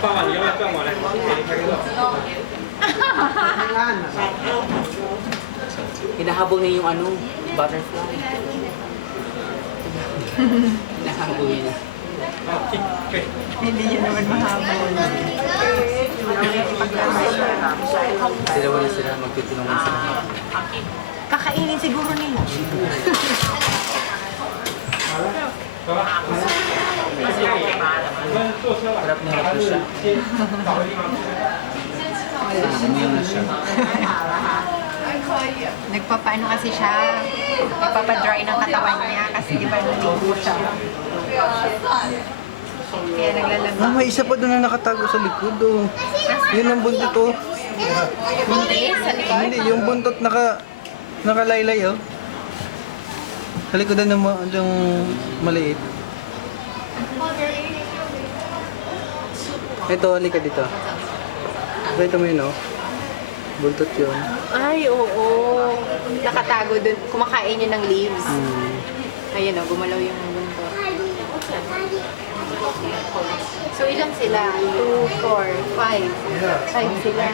放完你要不要转过来？给你开个照。 Hinahabol niya yung ano, butterfly. Hinahabol niya. Hindi yun naman mahabol. Dalawa na sila, magtutulungan sila. Kakainin siguro nila. Harap na harap na siya. Umiyak na siya. Nagpapaano kasi siya. Nagpapadry ng katawan niya kasi di ba naligo siya. Kaya naglalaba. Ah, may isa pa doon na nakatago sa likod, oh. Yun ang buntot, oh. Hindi, sa likod. Hindi, yung buntot nakalaylay, oh. Sa likodan ng yung maliit. Ito, halika dito. Ito mo yun, oh. Buntot yun. Ay, oo. Nakatago dun. Kumakain yun ng leaves. Ayun o, gumalaw yung buntot. So, ilan sila? 2, 4, 5. 5 sila.